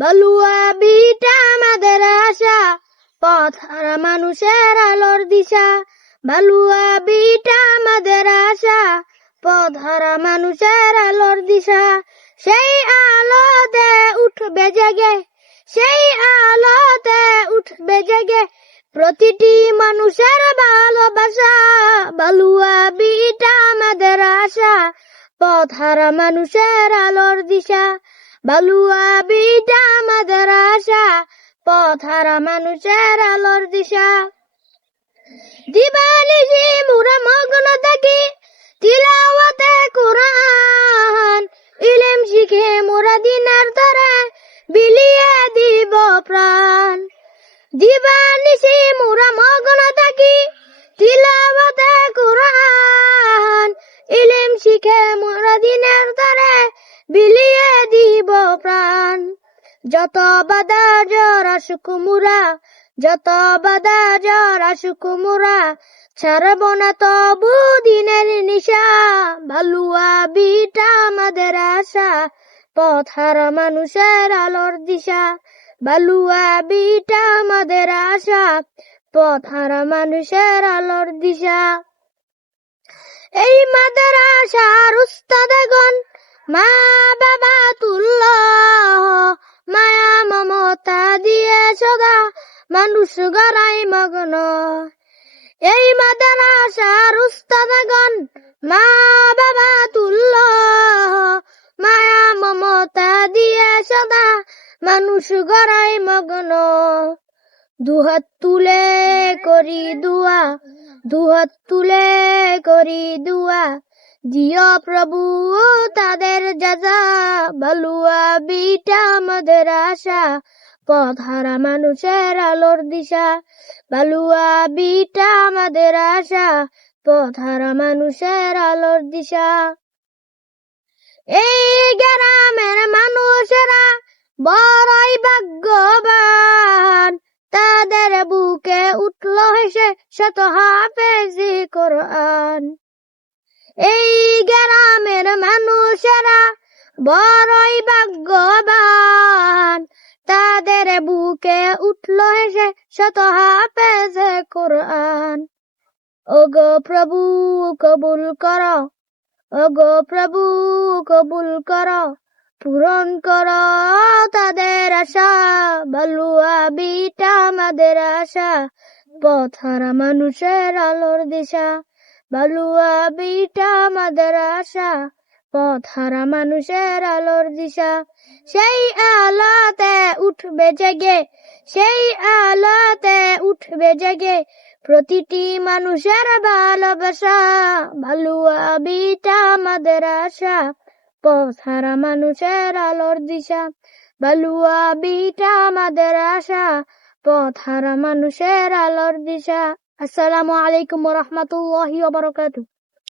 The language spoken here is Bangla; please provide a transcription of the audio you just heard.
বালুয়া বিটা আমাদের আশা, পথ হারা মানুষের আলোর দিশা। বালুয়া বিটা আমাদের আশা, পথ হারা মানুষের আলোর দিশা। সেই আলোতে উঠবে জেগে, সেই আলোতে উঠবে জেগে প্রতিটি মানুষের ভালোবাসা। বালুয়া বিটা আমাদের আশা, পথ হারা মানুষের আলোর দিশা। বালুয়া বিটা আমাদের আশা, পথ হারা মানুষের আলোর দিশা। দিবানিশি মুরা মগ্ন থাকি তিলাওয়াতে কুরআন, ইলম শিখে মোরা দিনের তরে বিলিয়ে দিব প্রাণ। দিবানিশি মুরা মগ্ন থাকি তিলাওয়াতে কুরআন, ইলম শিখে মোরা দিনের তরে বিলিয়ে দিব প্রাণ। যত বাধা জ্বর আসুক মুরা, যত বাধা জ্বর আসুক মুরা, ছাড়ব না তবু দিনের নিশা। বালুয়া বিটা আমাদের আশা, পথ হারা মানুষের আলোর দিশা। বালুয়া বিটা আমাদের আশা, পথ হারা মানুষের আলোর দিশা। এই মাদ্রাসার উস্তাদগণ মা বাবা তুল্লাহ, মায়া মমতা দিয়ে সদা মানুষ গড়াই মগ্ন। এই মাদ্রাসার উস্তাদগণ মা বাবা তুল্লাহ, মায়া মমতা দিয়ে সদা মানুষ গড়াই মগ্ন। দুহাত তুলে করি দুয়া, দুহাত তুলে করি দুয়া, দিও প্রভু তাদের যাজা। বালুয়া বিটা আমাদের আশা, পথ হারা মানুষের আলোর দিশা। বালুয়া বিটা আমাদের আশা, পথ হারা মানুষের আলোর দিশা। এই গ্রামের মানুষেরা বড়ই ভাগ্যবান, তাদের বুকে উঠল হেসে শত হাফেজি কোরআন। এই গ্রামের মানুষেরা বড়ই ভাগ্যবান, তাদের বুকে উঠল হেসে শত হাফেজে কোরআন। ওগো প্রভু কবুল করো, ওগো প্রভু কবুল করো, পূরণ করো তাদের আশা। বালুয়া বিটা আমাদের আশা, পথ হারা মানুষের আলোর দিশা। বালুয়া বিটা আমাদের আশা, পথ হারা মানুষের আলোর দিশা। সেই আলোতে উঠবে জেগে, সেই আলোতে উঠবে জেগে প্রতিটি মানুষের ভালোবাসা। বালুয়া বিটা আমাদের আশা, পথ হারা মানুষের আলোর দিশা। বালুয়া বিটা আমাদের আশা, পথ হারা মানুষের আলোর দিশা। আসসালামু আলাইকুম ওয়া রাহমাতুল্লাহি ওয়া বারাকাতুহু।